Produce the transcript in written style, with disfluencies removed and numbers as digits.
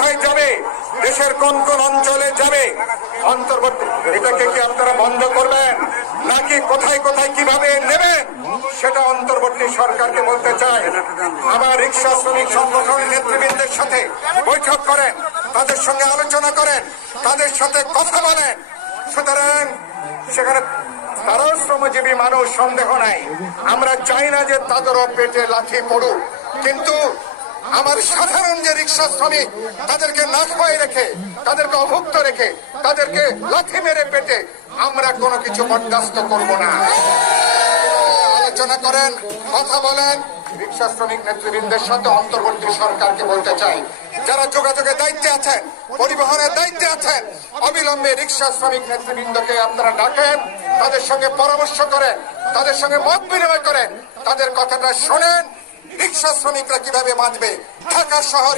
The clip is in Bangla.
কোথায় যাবে, দেশের কোন কোন অঞ্চলে যাবে, অন্তর্বর্তী এটাকে কি আপনারা বন্ধ করবেন নাকি কোথায় কোথায় কিভাবে নেবেন সেটা অন্তর্বর্তী সরকারকে বলতে চাই। আমার রিক্সা শ্রমিক সংগঠনের নেতৃবৃন্দের সাথে বৈঠক করেন, তাদের সঙ্গে আলোচনা করেন, তাদের সাথে কথা বলেন। সুতরাং সেখানে তারাও শ্রমজীবী মানুষ, সন্দেহ নাই। আমরা চাই না যে তাদেরও পেটে লাথি পড়ুক, কিন্তু আমার সাধারণ যে রিক্সা শ্রমিক তাদেরকে না খাওয়াই রেখে, তাদেরকে অভুক্ত রেখে, তাদেরকে লাথি মেরে পেটে আমরা কোনো কিছু বরদাস্ত করব না। আলোচনা করেন, কথা বলেন। রিক্সা শ্রমিক নেতৃবৃন্দের সাথে অন্তর্বর্তী সরকারকে বলতে চাই, যারা যোগাযোগের দায়িত্বে আছেন, পরিবহনের দায়িত্বে আছেন, অবিলম্বে রিক্সা শ্রমিক নেতৃবৃন্দকে আপনারা ডাকেন, তাদের সঙ্গে পরামর্শ করেন, তাদের সঙ্গে মত বিনিময় করেন, তাদের কথাটা শোনেন। রিক্সা শ্রমিকরা কিভাবে বাঁচবে, ঢাকা শহর